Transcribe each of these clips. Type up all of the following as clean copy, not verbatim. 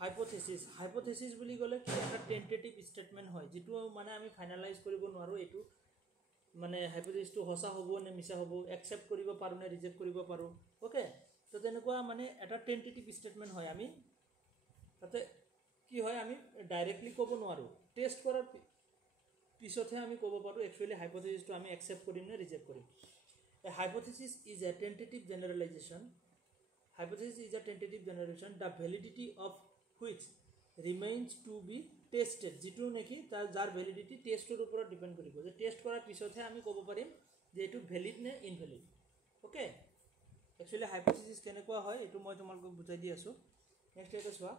Hypothesis বুলি ক'লে কি এটা টেন্টেটিভ ষ্টেটমেণ্ট হয় যিটো মানে আমি ফাইনেলাইজ কৰিব নোৱাৰোঁ এইটো মানে হাইপোথেসিসটো সঁচা হ'ব নে মিছা হ'ব একচেপ্ট কৰিব পাৰোঁ নে ৰিজেক্ট কৰিব পাৰোঁ ওকে তো তেনেকুৱা মানে এটা টেন্টেটিভ ষ্টেটমেণ্ট হয় আমি তাতে কি হয় আমি ডাইৰেক্টলি ক'ব নোৱাৰোঁ টেষ্ট কৰাৰ পিছতহে আমি ক'ব পাৰোঁ একচুৱেলি হাইপোথেসিসটো আমি একচেপ্ট কৰিম নে ৰিজেক্ট কৰিম a hypothesis is a tentative generalisation hypothesis is a tentative generalization the validity of which remains to be tested যেটো নেকি তাৰ যাৰ ভ্যালিডিটি টেষ্টৰ ওপৰত ডিপেন্ড কৰিব যে টেষ্ট কৰাৰ পিছতহে আমি ক'ব পাৰিম যে এটো ভ্যালিড নে ইনভ্যালিড ওকে একচুয়ালি হাইপোথেসিস কেনেকুৱা হয় এটো মই তোমালোকক বুজাই দি আছো নেক্সট এটা চোৱা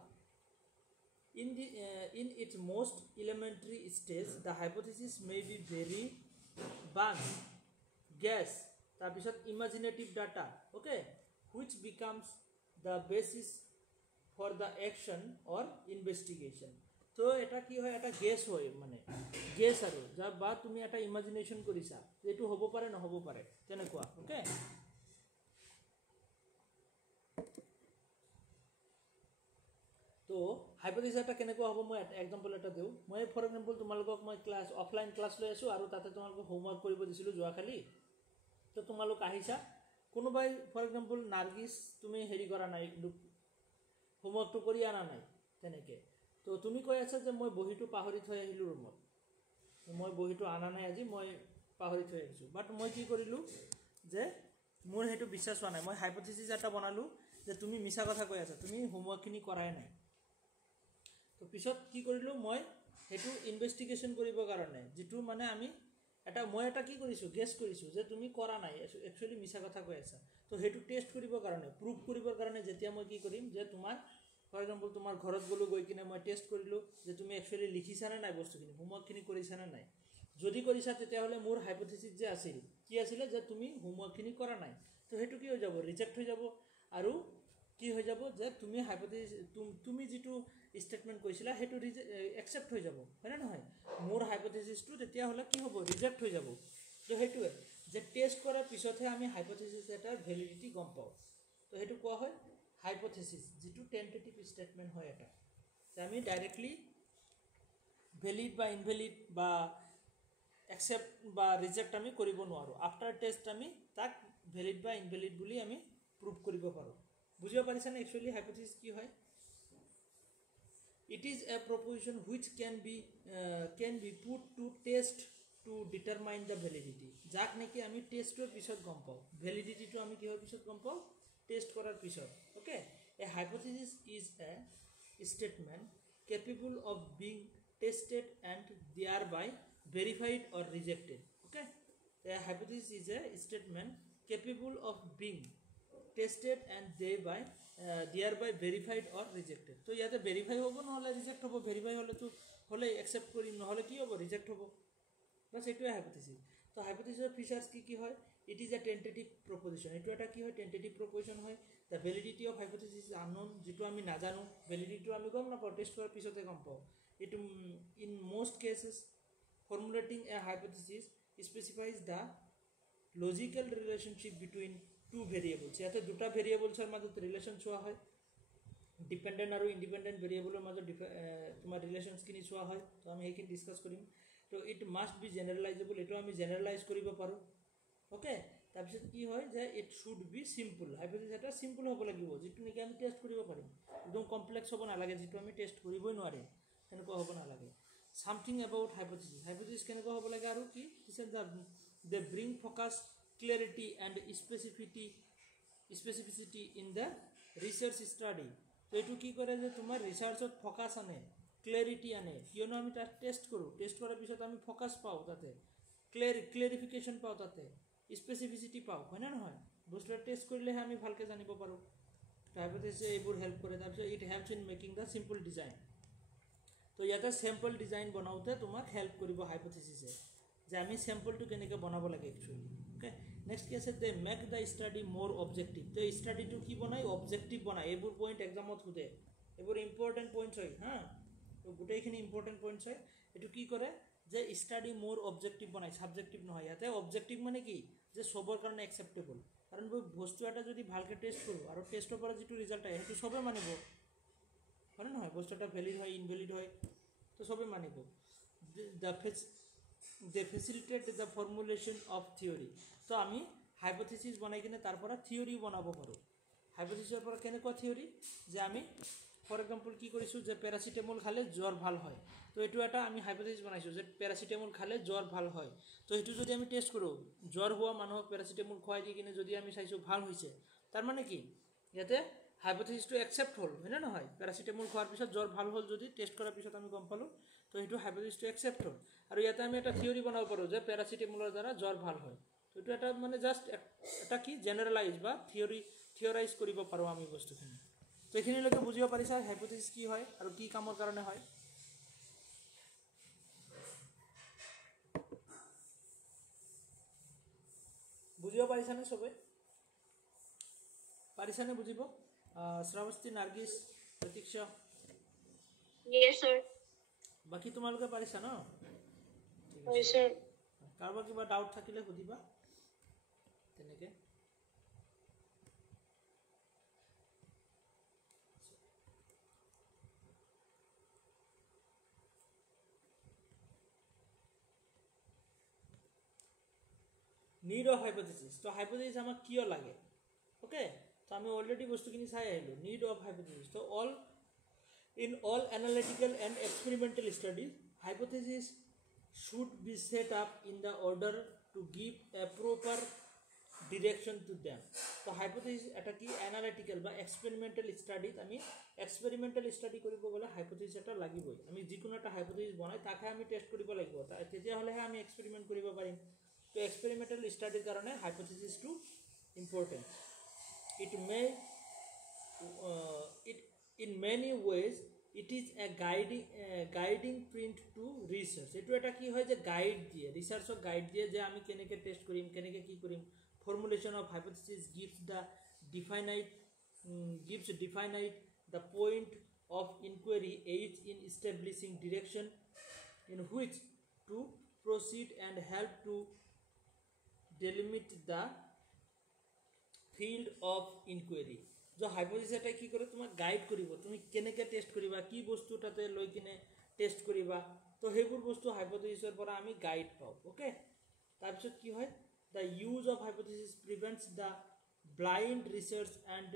in its most elementary stage the hypothesis may be very vague guess তাৰ পিছত imaginative data okay which becomes the basis for the action or investigation so eta ki hoy eta guess hoy mane guess aru ja ba tumi eta imagination korisa etu hobo pare na hobo pare tenekwa okay to hypothesis eta kenekwa hobo moi example eta deu moi for example tumalok moi class offline class loi asu aru tate tumalok homework koribo disilu joa khali to tumalok ahisa কোনোবাই for example Nargis তুমি হেৰি কৰা নাই হোমৱৰ্কটো কৰি আনা নাই তেনেকে তো তুমি কৈ আছা যে মই বহিটো পাহৰি থৈ আহিলো ৰুমত মই বহিটো আনা নাই আজি মই পাহৰি থৈ আহিছো বাট মই কি কৰিলো যে মোৰ হেতু বিশ্বাস হোৱা নাই মই হাইপোথেসিস এটা বনালো যে তুমি মিছা কথা কৈ আছা তুমি হোমৱৰ্কখিনি কৰাই নাই তো পিছত কি কৰিলো মই হেতু ইনভেষ্টিগেশন কৰিবৰ কাৰণে যেটো মানে আমি এটা মই এটা কি কৰিছো গেছ কৰিছো যে তুমি কৰা নাই একচুয়ালি মিছা কথা কৈ আছা তো হেতু টেষ্ট কৰিবৰ কাৰণে প্ৰুফ কৰিবৰ কাৰণে যেতিয়া মই কি কৰিম যে তোমাৰ ফৰ এক্সাম্পল তোমাৰ ঘৰত গলো গৈ কিনে মই টেষ্ট কৰিলো যে তুমি একচুয়ালি লিখিছা না নাই বস্তুখিনি হোমৱৰ্কখিনি কৰিছা না নাই যদি কৰিছা তেতিয়া হলে মোৰ হাইপোথেসিস যে আছিল কি আছিল যে তুমি হোমৱৰ্কখিনি কৰা নাই তো হেতু কি হৈ যাব ৰিজেক্ট হৈ যাব আৰু কি হৈ যাব যে তুমি হাইপোথেসিস তুমি যেটো স্টেটমেন্ট কৈছিলা হেতু একসেপ্ট হৈ যাব হয় না নহয় মোৰ হাইপোথেসিসটো তেতিয়া হলে কি হ'ব ৰিজেক্ট হৈ যাব তো হেতু যে টেষ্ট কৰাৰ পিছতহে আমি হাইপোথেসিস এটাৰ ভ্যালিডিটি গম পাও তো হেতু কোৱা হয় হাইপোথেসিস যেটো টেন্টেটিভ স্টেটমেন্ট হয় এটা যে আমি ডাইৰেক্টলি ভ্যালিড বা ইনভ্যালিড বা একসেপ্ট বা ৰিজেক্ট আমি কৰিব নোৱাৰো আফটাৰ টেষ্ট আমি তাক ভ্যালিড বা ইনভ্যালিড বুলি আমি প্ৰুভ কৰিব পাৰো বুজিব পাৰিছা না একচুয়ালি হাইপোথেসিস কি হয় it is a proposition which can be put to test to determine the validity jak neki ami testor pisot gom pao validity to ami kihor pisot gom pao test korar pisot okay a hypothesis is a statement capable of being tested and thereby verified or rejected okay a hypothesis is a statement capable of being tested and thereby verified or rejected তো ইয়াতে verify হ'ব নহলে reject হ'ব verify হলে তো হলে accept কৰিম নহলে কি হ'ব ৰিজেক্ট হ'ব বাস এটোৱে হাইপোথেসিস তো হাইপোথেসিসৰ ফিচাৰ্স কি হয় ইট ইজ এ টেন্টেটিভ প্ৰপোজিশন এটো এটা কি হয় টেন্টেটিভ প্ৰপোজিশন হয় the validity of hypothesis unknown যেটো আমি নাজানো ভ্যালিডিটি আমি গম নাপাও টেষ্ট কৰাৰ পিছতে গম পাও it in most cases formulating a hypothesis specifies the logical relationship between two variables ইয়াতে দুটা ভেৰিয়েবলছৰ মাজত ৰিলেশন চোৱা হয় ডিপেন্ডেন্ট আৰু ইন্ডিপেন্ডেন্ট ভেৰিয়েবলৰ মাজত তোমাৰ ৰিলেশনস কিনি চোৱা হয় তো আমি এইখিনি ডিসকাস কৰিম তো ইট মাস্ট বি জেনাৰেলাইজেবল এটো আমি জেনাৰেলাইজ কৰিব পাৰো ওকে তাৰপিছত কি হয় যে it should be simple hypothesis এটা সিম্পল হ'ব লাগিব যেটো নেকি আমি টেষ্ট কৰিব পাৰিম একদম কমপ্লেক্স হ'ব না লাগে যেটো আমি টেষ্ট কৰিবই নোৱাৰিম তেনেকুৱা হ'ব না লাগে something about hypothesis কেনেকুৱা হ'ব লাগে আৰু কি দিছে they bring focus clarity and specificity in the research study তো এটো কি কৰে যে তোমাৰ ৰিসাৰ্চত ফোকাস আনে ক্ল্যাৰিটি আনে কিয়নো আমি তাক টেষ্ট কৰো টেষ্ট কৰাৰ পিছত আমি ফোকাস পাও তাতে ক্লাৰিফিকেশন পাও তাতে স্পেসিফিসিটি পাও হয় না নহয় বস্তুটা টেষ্ট কৰিলে আমি ভালকে জানিব পাৰো হাইপোথেসিস এইবোৰ হেল্প কৰে তাৰপিছত it helps in making the simple design তো ইয়াতে স্যাম্পল ডিজাইন বনাওতে তোমাক হেল্প কৰিব হাইপোথেসিসে যে আমি স্যাম্পলটো কেনেকৈ বনাব লাগে একচুয়ালি ওকে নেক্সট কি আছে they make the study more objective তো স্টাডিটো কি বনাই অবজেক্টিভ বনাই এইবোৰ পয়েন্ট এক্সামত খুদে এইবোৰ ইম্পৰ্টেন্ট পয়েন্টস হয় হ্যাঁ তো গোটেইখিনি ইম্পৰ্টেন্ট পয়েন্টস হয় এটো কি কৰে যে স্টাডি মোৰ অবজেক্টিভ বনাই সাবজেক্টিভ নহয় ইয়াতে অবজেক্টিভ মানে কি যে সবৰ কাৰণে একসেপ্টেবল কাৰণ বস্তু এটা যদি ভালকে টেষ্ট কৰো আৰু টেষ্টৰ পৰা যেটো ৰিজাল্ট আহে হেতু সবে মানিব হয় নহয় বস্তু এটা ভেলিড হয় ইনভেলিড হয় তো সবে মানিব দে ফেচিলিটেট দ্য ফৰ্মুলেশ্যন অফ থিয়ৰী তো আমি হাইপথিচিছ বনাই কিনে তাৰ পৰা থিয়ৰী বনাব পাৰোঁ হাইপথিচিছৰ পৰা কেনেকুৱা থিয়ৰী যে আমি ফৰ এক্সাম্পল কি কৰিছোঁ যে পেৰাচিটামল খালে জ্বৰ ভাল হয় তো এইটো এটা আমি হাইপথিচিছ বনাইছোঁ যে পেৰাচিটামল খালে জ্বৰ ভাল হয় তো সেইটো যদি আমি টেষ্ট কৰোঁ জ্বৰ হোৱা মানুহক পেৰাচিটামল খুৱাই দি কিনে যদি আমি চাইছোঁ ভাল হৈছে তাৰমানে কি ইয়াতে হাইপথিচিছটো একচেপ্ট হ'ল হয়নে নহয় পেৰাচিটামল খোৱাৰ পিছত জ্বৰ ভাল হ'ল যদি টেষ্ট কৰাৰ পিছত আমি গম পালোঁ তো সেইটো হাইপথিচিছটো একচেপ্ট হ'ল আৰু ইয়াতে আমি এটা থিয়ৰী বনাব পাৰোঁ যে পেৰাচিটামলৰ দ্বাৰা জ্বৰ ভাল হয় তো এইটো এটা মানে জাষ্ট এটা কি জেনেৰেলাইজ বা থিয়ৰাইজ কৰিব পাৰোঁ আমি বস্তুখিনি তো এইখিনিলৈকে বুজিব পাৰিছা হাইপথিচিছ কি হয় আৰু কি কামৰ কাৰণে হয় বুজিব পাৰিছানে চবে পাৰিছানে বুজিব শ্ৰাৱস্তি নাৰ্গিছ প্ৰতীক্ষা Yes, sir. বাকী তোমালোকে পাৰিছা ন Yes, sir. কাৰোবাৰ কিবা ডাউট থাকিলে সুধিবা তেনেকৈ need of hypothesis তো hypothesis আমাক কিয় লাগে ওকে তো আমি অলৰেডি বস্তুখিনি চাই আহিলোঁ need of hypothesis তো in all analytical and experimental studies hypothesis should be set up in the order to give a proper direction to them তো hypothesis এটা কি analytical বা experimental studies আমি experimental study কৰিব গ'লে hypothesis এটা লাগিবই আমি যিকোনো এটা hypothesis বনাই তাকে আমি টেষ্ট কৰিব লাগিব তেতিয়াহ'লেহে আমি এক্সপেৰিমেণ্ট কৰিব পাৰিম তো এক্সপেৰিমেণ্টেল ষ্টাডিৰ কাৰণে হাইপথিচিছটো important in many ways it is a guiding print to research এইটো এটা কি হয় যে গাইড দিয়ে ৰিচাৰ্চক গাইড দিয়ে যে আমি কেনেকৈ টেষ্ট কৰিম কেনেকৈ কি কৰিম formulation of hypothesis gives definite the point of inquiry aids in establishing direction in which to proceed and help to delimit the field of inquiry जो हाइपोथेसिस এটা কি কৰে তোমাক গাইড কৰিব তুমি কেনেকৈ টেষ্ট কৰিবা কি বস্তু তাতে লৈ কিনে টেষ্ট কৰিবা তো সেইবোৰ বস্তু হাইপোথেসিসৰ পৰা আমি গাইড পাওঁ ওকে তাৰপিছত কি হয় the use of hypothesis prevents the blind research and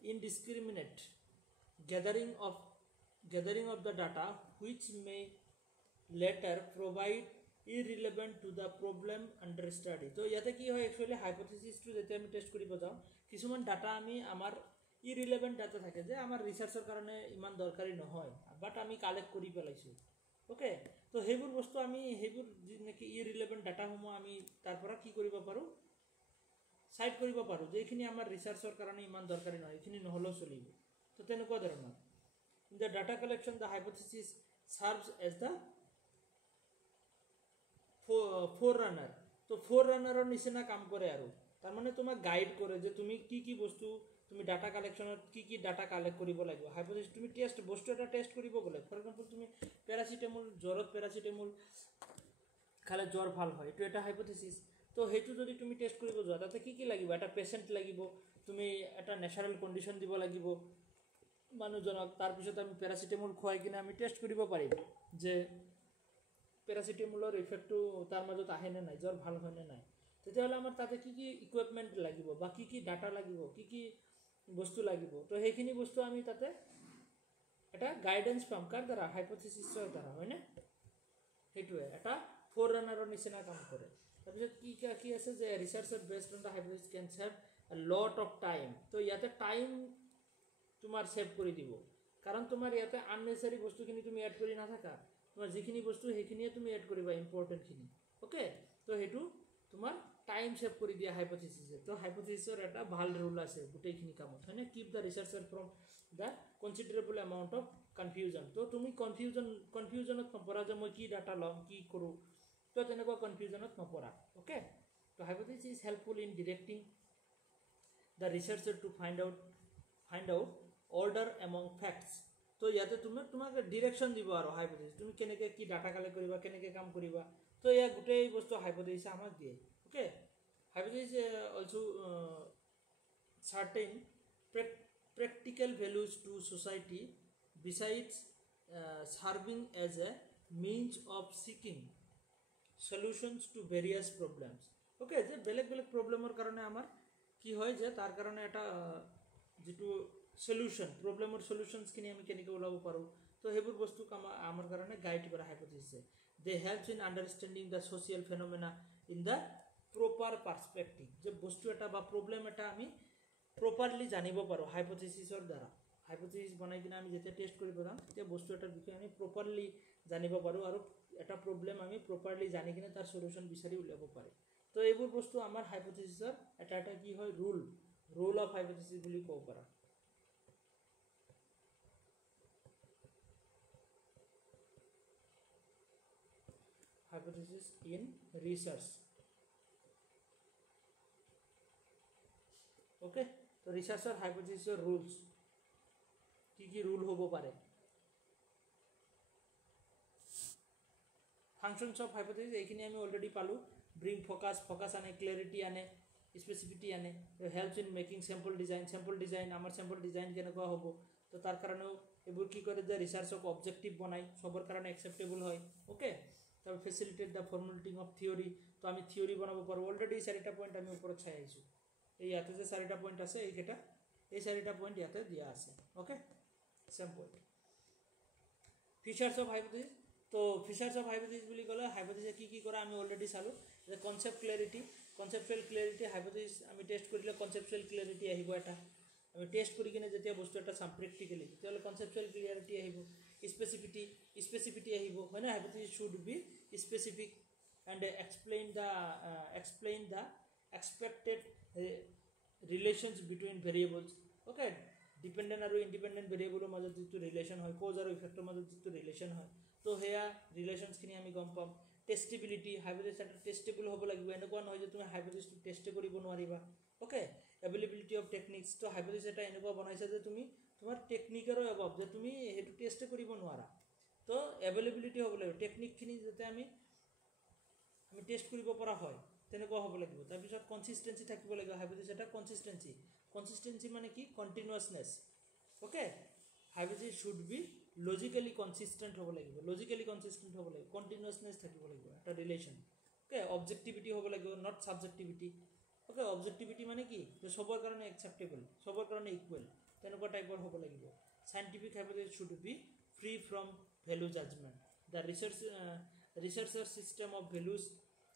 indiscriminate gathering of the data which may later provide irrelevant to the problem under study তো ইয়াতে কি হয় একচুয়ালি হাইপোথিসিসটো যেতিয়া আমি টেষ্ট কৰিব যাওঁ কিছুমান ডাটা আমি আমাৰ ইৰিলেভেন্ট ডাটা থাকে যে আমাৰ ৰিসাৰ্চৰ কাৰণে ইমান দৰকাৰী নহয় বাট আমি কালেক্ট কৰি পেলাইছো ওকে তো সেইবোৰ বস্তু আমি সেইবোৰ যেনেকৈ ইৰিলেভেন্ট ডাটাসমূহ আমি তাৰ পৰা কি কৰিব পাৰোঁ সাইড কৰিব পাৰোঁ যে এইখিনি আমাৰ ৰিসাৰ্চৰ কাৰণে ইমান দৰকাৰী নহয় এইখিনি নহলেও চলিব তো তেনেকুৱা ধৰণৰ in the data collection the hypothesis serves as the forerunner তো ফোৰৰানাৰৰ নিচিনা কাম কৰে আৰু তাৰ মানে তোমাক গাইড কৰে যে তুমি কি বস্তু তুমি ডাটা কালেকশনত কি ডাটা কালেক্ট কৰিব লাগিব হাইপোথিসিস তুমি টেষ্ট বস্তু এটা টেষ্ট কৰিব গলে ফৰ এক্সাম্পল তুমি প্যাৰাচিটামল জ্বৰত প্যাৰাচিটামল খালে জ্বৰ ভাল হয় এটো এটা হাইপোথিসিস তো হেতু যদি তুমি টেষ্ট কৰিব যোৱা তাতে কি লাগিব এটা পেশেন্ট লাগিব তুমি এটা ন্যাচাৰাল কন্ডিশন দিব লাগিব মানুহজনক তাৰ পিছত আমি প্যাৰাচিটামল খুৱাই কিনে আমি টেষ্ট কৰিব পাৰিম যে প্যাৰাচিটামলৰ ইফেক্টটো তাৰ মাজত আহে নে নাই জ্বৰ ভাল হয় নে নাই তেতিয়াহ'লে আমাৰ তাতে কি ইকুইপমেন্ট লাগিব বা কি ডাটা লাগিব কি বস্তু লাগিব তো সেইখিনি বস্তু আমি তাতে এটা গাইডেন্স পাম কাৰ দ্বাৰা হাইপোথিসিসৰ দ্বাৰা হয়নে সেইটোৱে এটা ফোৰৰানাৰৰ নিচিনা কাম কৰে তাৰপিছত কি আছে যে ৰিসাৰ্চৰ based on the hypothesis can save a lot of time তো ইয়াতে টাইম তোমাৰ সেভ কৰি দিব কাৰণ তোমাৰ ইয়াতে আননেসেসাৰি বস্তুখিনি তুমি এড কৰি নাথাকা তোমাৰ যিখিনি বস্তু সেইখিনিয়ে তুমি এড কৰিবা ইম্পৰ্টেন্টখিনি ওকে তো হেতু তোমাৰ টাইম সেভ কৰি দিয়া হাইপোথিসিসে তো হাইপোথিসিসৰ এটা ভাল ৰুল আছে গোটেইখিনি কামত হয়নে keep the researcher from the considerable amount of confusion তো তুমি কনফিউজনত নপৰা যে মই কি ডাটা লম কি কৰো তো তেনেকুৱা কনফিউজনত নপৰা ওকে তো hypothesis is helpful in directing the researcher to find out order among facts তো ইয়াতে তোমাক ডিৰেকশন দিব আৰু হাইপোথিসিস তুমি কেনেকৈ কি ডাটা কালেক্ট কৰিবা কেনেকৈ কাম কৰিবা তো ইয়া গোটেই বস্তু হাইপোথিসিস আমাক দিয়ে okay hypothesis also certain practical values to society besides serving as a means of seeking solutions to various problems. Okay, যে বেলেগ বেলেগ প্ৰব্লেমৰ কাৰণে আমাৰ কি হয় যে তাৰ কাৰণে এটা যেটো সলিউশন প্ৰব্লেমৰ সলিউশনছখিনি আমি কেনেকৈ ওলাব পাৰোঁ তো সেইবোৰ বস্তুক আমাৰ কাৰণে গাইড কৰা হাইপোথিসিছে they helps in understanding the social phenomena in the proper perspective যে বস্তু এটা বা প্ৰব্লেম এটা আমি প্ৰপাৰলি জানিব পাৰোঁ হাইপোথিসিছৰ দ্বাৰা হাইপোথিসিছ বনাই কিনে আমি যেতিয়া টেষ্ট কৰিব যাম তেতিয়া বস্তু এটাৰ বিষয়ে আমি প্ৰপাৰলি জানিব পাৰোঁ আৰু এটা প্ৰব্লেম আমি প্ৰপাৰলি জানি কিনে তাৰ সলিউশন বিচাৰি উলিয়াব পাৰোঁ তো এইবোৰ বস্তু আমাৰ হাইপোথিসিছৰ এটা এটা কি হয় ৰোল অফ হাইপোথিসিছ বুলি ক'ব পাৰা hypothesis in research. Okay, so researcher hypothesis rules কি রুল হবো পারে functions of hypothesis এইখিনি আমি অলরেডি পালো bring focus আনে clarity আনে specificity আনে helps in making sample design আমার sample design কেনেকুৱা হ'ব তো তাৰ কাৰণেও এবোৰ কি কৰে যে ৰিসাৰ্চক অবজেক্টিভ বনাই সবৰ কাৰণে একসেপ্টেবল হয় ওকে তারপর facilitate the formulating of theory তো আমি থিওরি বানাবো পারবো অলরেডি চারিটা পয়েন্ট আমি উপরে ছাই আইছো এই ইয়াতে যে চারিটা পয়েন্ট আছে এইকেটা এই চারিটা পয়েন্ট ইয়াতে দিয়া আছে okay same point features of hypothesis তো ফিচার্স অফ হাইপোথিসিস বুলি কলে হাইপোথিসিস কি কৰে আমি অলৰেডি চালো যে কনসেপ্চুয়াল ক্লিয়াৰিটি হাইপোথিসিস আমি টেস্ট কৰিলে কনসেপ্চুয়াল ক্লিয়াৰিটি আহিব এটা আমি টেস্ট কৰি কিনে যেতিয়া বস্তু এটা চাম প্ৰ্যাকটিক্যালি তেতিয়ালে কনসেপ্চুয়াল ক্লিয়ারিটি আহিব specificity আহিব হয় না hypothesis should be specific and explain the expected relations between variables okay dependent আৰু independent variable মাজত যেটো ৰিলেশন হয় কজ আৰু ইফেক্টৰ মাজত যেটো ৰিলেশন হয় তো হেয়া ৰিলেশনস খিনি আমি গম পাম টেস্টেবিলিটি হাইপোথিসিস এটা টেস্টেবল হ'ব লাগিব এনেকুৱা নহয় যে তুমি হাইপোথিসিস টেস্ট কৰিব নোৱাৰিবা ওকে এভেইলেবিলিটি অফ টেকনিক্স তো হাইপোথিসিস এটা এনেকুৱা বনাইছে যে তুমি তোমাৰ টেকনিকৰ অভাৱ যে তুমি হেতু টেস্ট কৰিব নোৱাৰা তো এভেইলেবিলিটি হ'ব লাগিব টেকনিকখিনি যাতে আমি টেস্ট কৰিব পৰা হয় তেনেকুৱা হ'ব লাগিব তাৰ পিছত কনসিস্টেন্সি থাকিব লাগিব হাইপোথিসিস এটা কনসিস্টেন্সি মানে কি continuousness okay hypothesis should be logically consistent হ'ব লাগিব কন্টিনিউয়াসনেস থাকিব লাগিব এটা ৰিলেশন ওকে অবজেক্টিভিটি হ'ব লাগিব নট সাবজেক্টিভিটি ওকে অবজেক্টিভিটি মানে কি যে সবৰ কাৰণে একসেপ্টেবল সবৰ কাৰণে ইকুৱেল তেনেকুৱা টাইপৰ হ'ব লাগিব scientific hypothesis should B free from value judgment the researcher system of values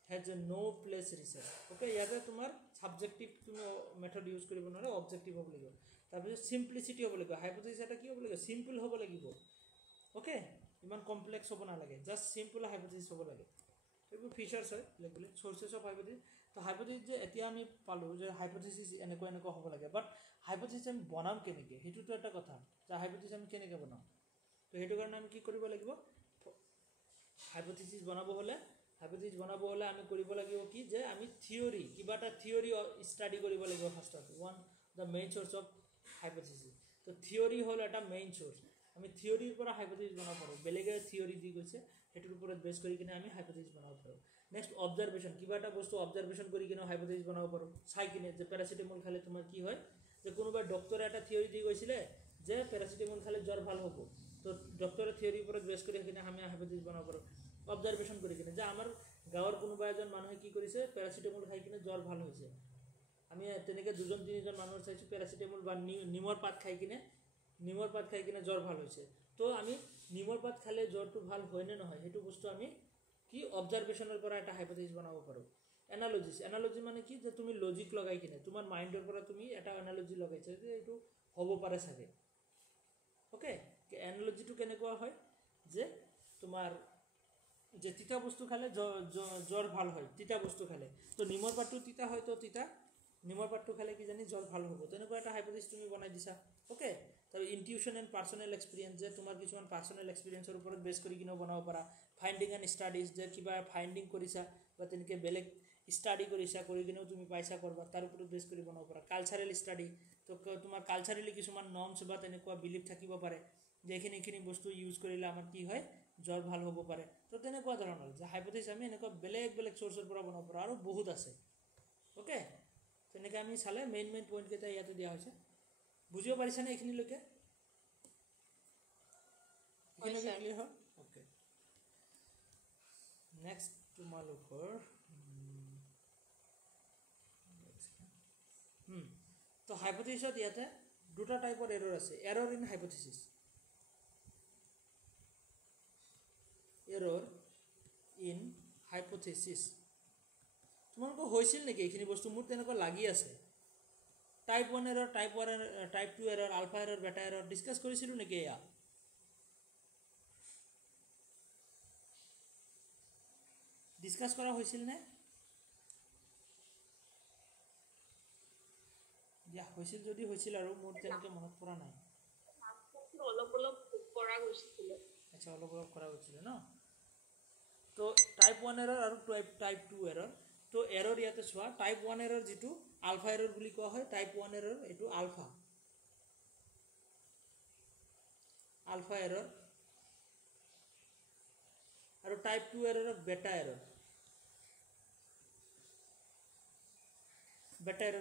has a no place research okay ইয়াতে তোমাৰ সাবজেক্টিভ তুমি মেথড ইউজ কৰিব নোৱাৰে অবজেক্টিভ হ'ব লাগিব তাৰপিছত সিম্পলিসিটি হ'ব লাগিব হাইপোথিসিস এটা কি হ'ব লাগিব সিম্পল হ'ব লাগিব ওকে ইমান কমপ্লেক্স হ'ব নালাগে জাস্ট সিম্পল হাইপোথিসিস হ'ব লাগে এইবোৰ ফিচাৰ্স হয় লেগুলে সোর্সেস অফ হাইপোথিসিস তো হাইপোথিসিস যে এতিয়া আমি পালো যে হাইপোথিসিস এনেকুৱা হ'ব লাগে বাট হাইপোথিসিস আমি বনাম কেনেকৈ হেতুটো এটা কথা যে হাইপোথিসিস আমি কেনেকৈ বনাম তো হেতু কাৰণে আমি কি কৰিব লাগিব হাইপোথিসিস বনাব হলে আমি কৰিব লাগিব কি যে আমি থিওৰি কিবা এটা থিওৰি ষ্টাডি কৰিব লাগিব ফাৰ্স্টত one the main source of hypothesis তো থিওৰি হল এটা মেইন সোৰ্স আমি থিওৰিৰ পৰা হাইপোথিসিস বনাব পাৰো বেলেগে থিওৰি দি গৈছে হেতুৰ ওপৰত বেস কৰি কিনে আমি হাইপোথিসিস বনাব পাৰো নেক্সট অবজাৰভেশন কিবা এটা বস্তু অবজাৰভেশন কৰি কিনে হাইপোথিসিস বনাব পাৰো চাই কিনে যে প্যাৰাসিটামল খালে তোমাৰ কি হয় যে কোনোবা ডক্টৰে এটা থিওৰি দি গৈছিলে যে প্যাৰাসিটামল খালে জ্বৰ ভাল হ'ব তো ডক্টৰৰ থিওৰিৰ ওপৰত বেস কৰি কিনে আমি হাইপোথিসিস বনাব পাৰো অবজাৰভেশন কৰি কিনে যে আমাৰ গাঁৱৰ কোনোবা এজন মানুহে কি কৰিছে প্যাৰাসিটামল খাই কিনে জ্বৰ ভাল হৈছে আমি তেনেকৈ দুজন তিনিজন মানুহৰ চাইছো প্যাৰাসিটামল বা নিমৰ পাত খাই কিনে জ্বৰ ভাল হৈছে তো আমি নিমৰ পাত খালে জ্বৰটো ভাল হয় নে নহয় হেতু বস্তু আমি কি অবজাৰভেশনৰ পৰা এটা হাইপোথিসিস বনাব পাৰো এনালজি মানে কি যে তুমি লজিক লগাই কিনে তোমাৰ মাইন্ডৰ পৰা তুমি এটা এনালজি লগাইছা যে এটো হ'ব পাৰে সাগে ওকে এনালজিটো কেনেকুৱা হয় যে তোমাৰ যে তিতা বস্তু খালে জ্বৰ ভাল হয় তিতা বস্তু খালে তো নিমৰ পাতটো তিতা হয় তো তিতা নিমৰ পাতটো খালে কি জানি জ্বৰ ভাল হ'ব তেনেকুৱা এটা হাইপোথিসিস তুমি বনাই দিছা ওকে তাৰ ইনটিউশন এন্ড পাৰ্সোনাল এক্সপেৰিয়েন্স যে তোমাৰ কিছুমান পাৰ্সোনাল এক্সপেৰিয়েন্সৰ ওপৰত বেস কৰি কিনে বনাব পাৰা ফাইন্ডিং এন্ড স্টাডিজ যে কিবা ফাইন্ডিং কৰিছা বা তেনেকৈ বেলেগ স্টাডি কৰিছা কৰি কিনেও তুমি পাইছা কৰবা তাৰ ওপৰত বেস কৰি বনাব পাৰা কালচাৰেল স্টাডি তো তোমাৰ কালচাৰেলি কিছুমান নৰ্মছ বা তেনেকুৱা বিলিভ থাকিব পাৰে যে এইখিনি বস্তু ইউজ কৰিলে আমাৰ কি হয় জ্বৰ ভাল হ'ব পাৰে তো তেনেকুৱা ধৰণৰ যে হাইপোথিসিস আমি এনেকুৱা বেলেগ সোৰ্সৰ পৰা বনাব পাৰো আৰু বহুত আছে ওকে তেনেকৈ আমি চালে মেইন পইণ্ট কেইটা ইয়াতে দিয়া হৈছে বুজিব পাৰিছানে এইখিনিলৈকে sir. ক্লিয়াৰ হ'ল ওকে নেক্সট তোমালোকৰ তো হাইপথিচিছত ইয়াতে দুটা টাইপৰ এৰৰ আছে error in hypothesis error in hypothesis তোমালোকৰ হৈছিল নেকি এইখিনি বস্তু মোৰ তেনেকুৱা লাগি আছে type 1 error type 2 error alpha error beta error discuss কৰিছিলো নেকি এয়া ডিসকাস কৰা হৈছিল নে ইয়া হৈছিল যদি হৈছিল আৰু মোৰ তেনেকৈ মনত পৰা নাই অলপ কৰা গৈছিল আচ্ছা অলপ কৰা হৈছিল ন তো টাইপ 1 এৰৰ আৰু টাইপ 2 এৰৰ তো এৰৰ ইয়াতে চোৱা টাইপ 1 এৰৰ যেটো আলফা এৰৰ বুলি কোৱা হয় টাইপ 1 এৰৰ এটো আলফা এৰৰ আৰু টাইপ 2 এৰৰ বেটা এৰৰ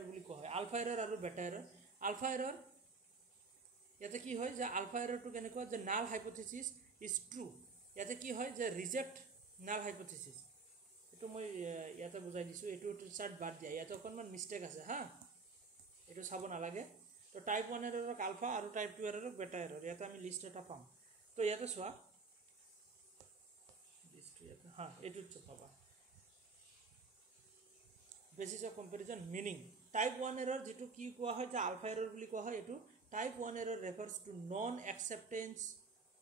বুলি কোৱা হয় আলফা এৰৰ আৰু বেটা এৰৰ আলফা এৰৰ ইয়াতে কি হয় যে আলফা এৰৰটো কেনেকুৱা যে নাল হাইপথিচিছ ইজ ট্ৰু ইয়াতে কি হয় যে ৰিজেক্ট নাল হাইপথিচিছ এটো মই ইয়াতে বুজাই দিছো এটো চাৰ্ট বাদ দিয়া ইয়াতে অকনমান মিস্টেক আছে হা এটো চাব নালাগে তো টাইপ 1 এৰৰৰ আলফা আৰু টাইপ 2 এৰৰৰ বেটা এৰৰ ইয়াতে আমি লিষ্ট এটা পাম তো ইয়াতে চোৱা লিষ্ট ইয়াতে হা এটো পাবা basis of comparison meaning type 1 error যেটো কি কোৱা হয় যে alpha error বুলি কোৱা হয় এটো type 1 error refers to non acceptance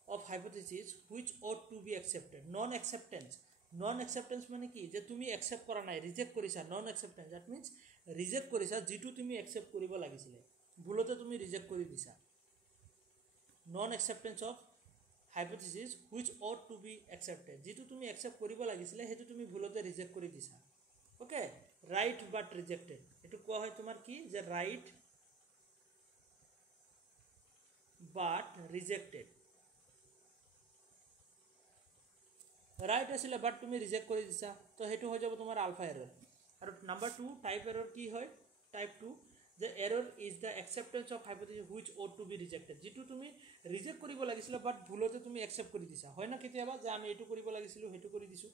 of hypothesis which ought to be accepted non acceptance মানে কি যে তুমি accept কৰা নাই reject কৰিছা non acceptance that means reject কৰিছা যেটো তুমি accept কৰিব লাগিছিল ভুলতে তুমি reject কৰি দিছা non acceptance of hypothesis which ought to be accepted যেটো তুমি accept কৰিব লাগিছিল হেতু তুমি ভুলতে reject কৰি দিছা ওকে right but rejected এটো কোৱা হয় তোমাৰ কি যে right but rejected right আছিল but তুমি ৰিজেক্ট কৰি দিছা তো হেতু হৈ যাব তোমাৰ আলফা এৰৰ আৰু নাম্বাৰ 2 টাইপ এৰৰ কি হয় type 2 the error is the acceptance of hypothesis which ought to be rejected যেটো তুমি রিজেক্ট কৰিব লাগিছিল but ভুলতে তুমি একসেপ্ট কৰি দিছা হয় না কেতিয়াবা যে আমি এটো কৰিব লাগিছিল হেতু কৰি দিছো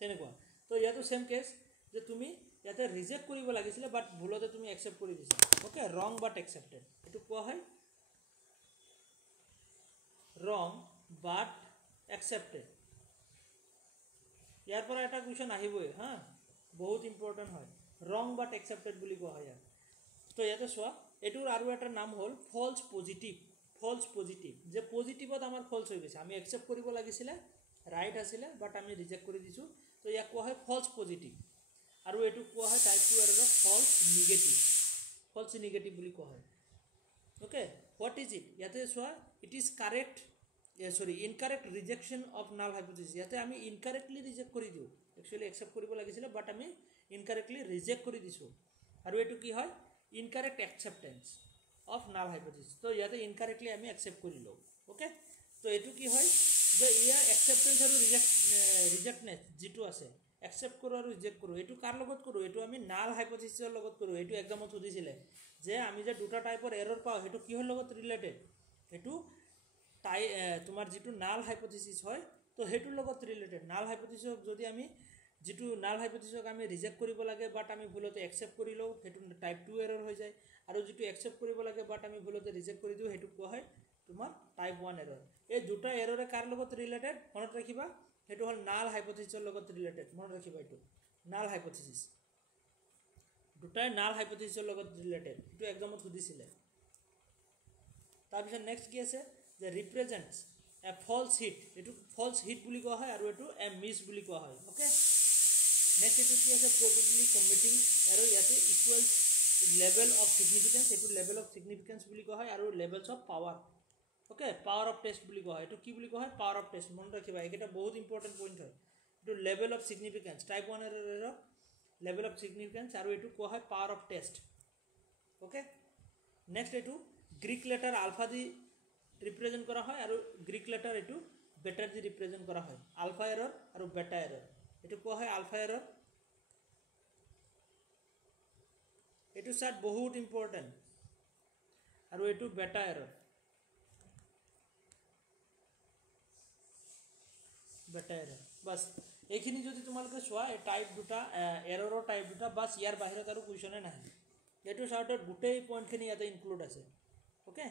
তেনেকুৱা তো ইয়াতো সেম কেস যে তুমি ইয়াতে ৰিজেক্ট কৰিব লাগিছিল বাট ভুলতে তুমি একসেপ্ট কৰি দিছা ওকে ৰং বাট একসেপ্টেড এটো কোৱা হয় ৰং বাট একসেপ্টেড ইয়াৰ পৰা এটা কোৱেশ্চন আহিবই হা বহুত ইম্পৰ্টেন্ট হয় ৰং বাট একসেপ্টেড বুলি কোৱা হয় তো ইয়াতে চোৱা এটোৰ আৰু এটা নাম হ'ল ফলস পজিটিভ যে পজিটিভত আমাৰ ফলস হৈ গৈছে আমি একসেপ্ট কৰিব লাগিছিল ৰাইট আছিল বাট আমি ৰিজেক্ট কৰি দিছো তো ইয়াক কোৱা হয় ফলস পজিটিভ আৰু এটো কোৱা হয় টাইপ 2 এৰৰ ফলস নিগেটিভ বুলি কোৱা হয় ওকে হোৱাট ইজ ইট ইয়াতে চোৱা it is correct incorrect rejection of null hypothesis ইয়াতে আমি ইনকাৰেক্টলি ৰিজেক্ট কৰি দিও একচুয়ালি একসেপ্ট কৰিব লাগিছিল বাট আমি ইনকাৰেক্টলি ৰিজেক্ট কৰি দিছো আৰু এটো কি হয় ইনকাৰেক্ট একসেপ্টেন্স অফ নাল হাইপথিসিস তো ইয়াতে ইনকাৰেক্টলি আমি একসেপ্ট কৰিলো ওকে তো এটো কি হয় যে ইয়া একসেপ্টেন্স আৰু ৰিজেক্টনেস যেটো আছে একসেপ্ট কৰো আৰু ৰিজেক্ট কৰো এটো কাৰ লগত কৰো এটো আমি নাল হাইপথিসিসৰ লগত কৰো এটো এক্সামত সুধিছিলে যে আমি যে দুটা টাইপৰ এৰৰ পাও হেতু কিহৰ লগত ৰিলেটেড হেতু তোমাৰ যেটো নাল হাইপথিসিস হয় তো হেতুৰ লগত ৰিলেটেড নাল হাইপথিসিসক যদি আমি যেটো নাল হাইপথিসিসক আমি ৰিজেক্ট কৰিব লাগে বাট আমি ভুলতে একসেপ্ট কৰিলো হেতু টাইপ 2 এৰৰ হৈ যায় আৰু যেটো একসেপ্ট কৰিব লাগে বাট আমি ভুলতে ৰিজেক্ট কৰি দিও হেতু কোৱা হয় তোমাৰ টাইপ 1 এৰৰ এই দুটা এৰৰে কাৰ লগত ৰিলেটেড মনত ৰাখিবা হেতু হল নাল হাইপথিসিসৰ লগত ৰিলেটেড মনত ৰাখিবা এটো নাল হাইপথিসিস দুটাই নাল হাইপথিসিসৰ লগত ৰিলেটেড এটো এক্সামত সুধিছিলে তাৰ পিছত নেক্সট কি আছে যে ৰিপ্ৰেজেন্টস এ ফলস হিট এটো ফলস হিট বুলি কোৱা হয় আৰু এটো এ মিস বুলি কোৱা হয় ওকে নেক্সট এটো কি আছে প্ৰবাবলি কমিটিং আৰু ইয়াতে ইকুৱেলস লেভেল অফ সিগনিফিকেন্স এটো লেভেল অফ সিগনিফিকেন্স বুলি কোৱা হয় আৰু levels of power okay power of test বুলি কোৱা হয় এটো কি বুলি কোৱা হয় পাৱাৰ অফ টেষ্ট মনত ৰাখিবা এটা বহুত ইম্পৰ্টেন্ট পইণ্ট হয় এটো level of significance type 1 error level of significance আৰু এটো কোৱা হয় power of test okay next এটো গ্ৰীক লেটাৰ আলফা দি ৰিপ্ৰেজেন্ট কৰা হয় আৰু গ্ৰীক লেটাৰ এটো বেটা দি ৰিপ্ৰেজেন্ট কৰা হয় আলফা এৰৰ আৰু বেটা এৰৰ এটো কোৱা হয় আলফা এৰৰ এটো চাৰ্ট বহুত ইম্পৰ্টেন্ট আৰু এইটো বেটা এৰৰ বাস এইখিনি যদি তোমালোকে চোৱা এই টাইপ দুটা এৰৰৰ টাইপ দুটা বাস ইয়াৰ বাহিৰত আৰু কুৱেশ্যনে নাহে এইটো চাৰ্টত গোটেই পইণ্টখিনি ইয়াতে ইনক্লুড আছে ওকে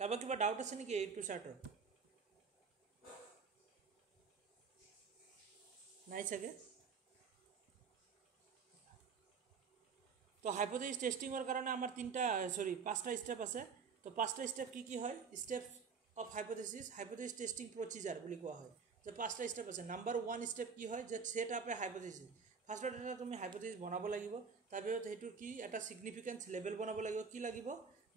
কাৰোবাৰ কিবা ডাউট আছে নেকি এইটো চাৰ্টৰ নাই চাগে তো হাইপোথেসিস টেস্টিংৰ কাৰণে আমাৰ পাঁচটা ষ্টেপ আছে তো পাঁচটা ষ্টেপ কি হয় steps of hypothesis testing procedure বুলি কোৱা হয় যে পাঁচটা ষ্টেপ আছে নাম্বাৰ 1 ষ্টেপ কি হয় যে সেট আপ এ হাইপোথেসিস ফাৰ্ষ্টত এটা তুমি হাইপোথেসিস বনাব লাগিব তাৰপিছত সেইটো কি এটা সিগনিফিকেন্স লেভেল বনাব লাগিব কি লাগিব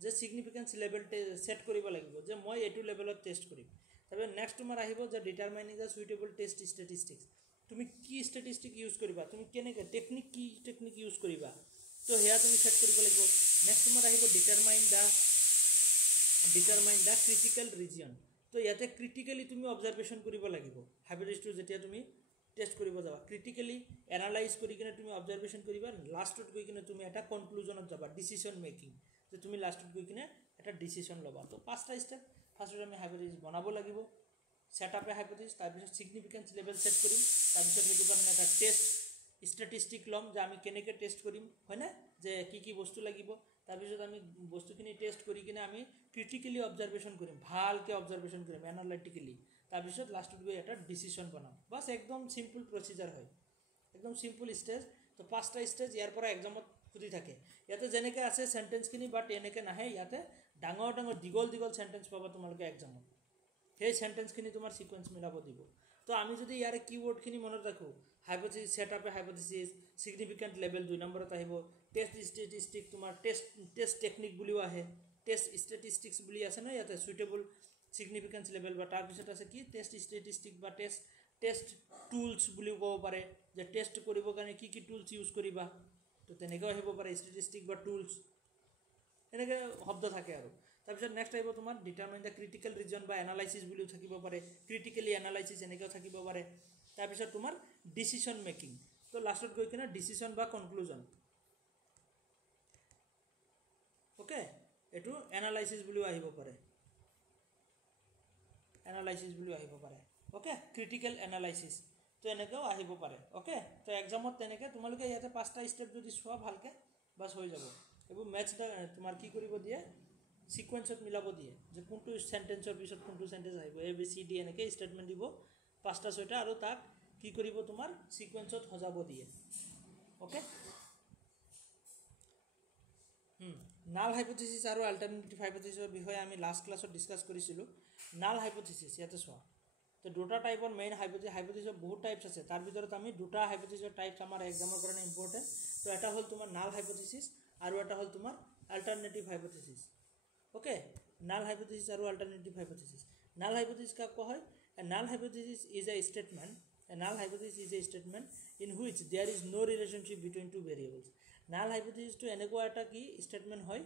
যে সিগনিফিকেন্স লেভেল সেট কৰিব লাগিব যে মই এইটো লেভেলত টেষ্ট কৰিম তাৰপিছত নেক্সট তোমাৰ আহিব যে ডিটাৰমাইনিং দ্য সুইটেবল টেষ্ট ষ্টেটিষ্টিক্স তুমি কি ষ্টেটিষ্টিক ইউজ কৰিবা তুমি কেনেকৈ টেকনিক ইউজ কৰিবা তো হেয়া তুমি সেট কৰিব লাগিব নেক্সট তোমাৰ আহিব ডিটাৰমাইন দা ক্ৰিটিকেল ৰিজন তো ইয়াতে ক্ৰিটিকেলি তুমি অবজাৰভেশ্যন কৰিব লাগিব হাইপোথেসিসটো যেতিয়া তুমি টেষ্ট কৰিব যাবা ক্ৰিটিকেলি এনালাইজ কৰি কিনে তুমি অবজাৰভেশ্যন কৰিবা লাষ্টত গৈ কিনে তুমি এটা কনক্লুজনত যাবা ডিসিশন মেকিং যে তুমি লাষ্টত গৈ কিনে এটা ডিসিশন ল'বা তো পাঁচটা ষ্টেপ ফাৰ্ষ্টত আমি হাইপোথেসিস বনাব লাগিব সেট আপ এ হাইপোথেসিস তাৰপিছত সিগনিফিকেন্স লেভেল সেট কৰিম তাৰপিছত সেইটো কাৰণে এটা টেষ্ট ষ্টেটিষ্টিক ল'ম যে আমি কেনেকৈ টেষ্ট কৰিম হয়নে যে কি বস্তু লাগিব তাৰপিছত আমি বস্তুখিনি টেষ্ট কৰি কিনে আমি ক্ৰিটিকেলি অবজাৰভেশ্যন কৰিম ভালকৈ অবজাৰভেশ্যন কৰিম এনালাইটিকেলি তাৰপিছত লাষ্টত গৈ এটা ডিসিশন বনাম বাছ একদম সিম্পল প্ৰচিজাৰ হয় একদম সিম্পল ষ্টেজ তো পাঁচটা ষ্টেজ ইয়াৰ পৰা এক্সামত সুধি থাকে ইয়াতে যেনেকৈ আছে সেন্টেন্সখিনি বাট এনেকৈ নাহে ইয়াতে ডাঙৰ দীঘল সেন্টেন্স পাবা তোমালোকে এক্সামত সেই সেন্টেন্সখিনি তোমাৰ সিকুৱেন্স মিলাব দিব তো আমি যদি ইয়াৰে কিৱৰ্ডখিনি মনত ৰাখোঁ হাইপোথেসিস সেট আপ এ হাইপোথেসিস সিগনিফিকেন্ট লেভেল 2 নম্বৰত আহিব টেষ্ট ষ্টেটিষ্টিক তোমাৰ টেষ্ট টেকনিক বুলিও আহে টেষ্ট ষ্টেটিষ্টিক্স বুলি আছে ন ইয়াতে সুইটেবল সিগনিফিকেন্স লেভেল বা তাৰপিছত আছে কি টেষ্ট ষ্টেটিষ্টিক বা টেষ্ট টুলছ বুলিও ক'ব পাৰে যে টেষ্ট কৰিবৰ কাৰণে কি টুলছ ইউজ কৰিবা তো তেনেকৈ আহিব পাৰে ষ্টেটিষ্টিক বা টুলছ এনেকৈ শব্দ থাকে আৰু তাৰপিছত নেক্সট আহিব তোমাৰ ডিটাৰমাইন দ্য ক্ৰিটিকেল ৰিজন বা এনালাইচিছ বুলিও থাকিব পাৰে ক্ৰিটিকেলি এনালাইচিছ এনেকৈও থাকিব পাৰে তাৰপিছত তোমাৰ ডিসিশন মেকিং তো লাষ্টত গৈ কিনে ডিসিশন বা কনক্লুজন ওকে এইটো এনালাইচিছ বুলিও আহিব পাৰে ওকে ক্ৰিটিকেল এনালাইচিছ তো এনেকৈও আহিব পাৰে ওকে তো এক্সামত তেনেকৈ তোমালোকে ইয়াতে পাঁচটা ষ্টেপ যদি চোৱা ভালকৈ বাছ হৈ যাব এইবোৰ মেথছ তোমাৰ কি কৰিব দিয়ে সিকুৱেন্সত মিলাব দিয়ে যে কোনটো সেন্টেন্সৰ পিছত কোনটো সেন্টেন্স আহিব ABCD এনেকৈ ষ্টেটমেণ্ট দিব পাঁচটা ছয়টা আৰু তাক কি কৰিব তোমাৰ সিকুৱেন্সত সজাব দিয়ে ওকে নাল হাইপোথেসিস আৰু অল্টাৰনেটিভ হাইপোথেসিসৰ বিষয়ে আমি লাষ্ট ক্লাছত ডিসকাস কৰিছিলোঁ নাল হাইপোথেসিস ইয়াতে চোৱা তো দুটা টাইপৰ মেইন হাইপোথেসিসৰ বহুত টাইপছ আছে তাৰ ভিতৰত আমি দুটা হাইপোথেসিসৰ টাইপছ আমাৰ এক্সামৰ কাৰণে ইম্পৰ্টেণ্ট তো এটা হ'ল তোমাৰ নাল হাইপোথেসিস আৰু এটা হ'ল তোমাৰ অল্টাৰনেটিভ হাইপোথেসিস ওকে নাল হাইপোথেসিস আৰু অল্টাৰনেটিভ হাইপোথেসিস নাল হাইপোথেসিস কাক কোৱা হয় A null hypothesis is a statement in which there is no relationship between two variables. Null hypothesis to এনেকুৱা এটা কি statement হয়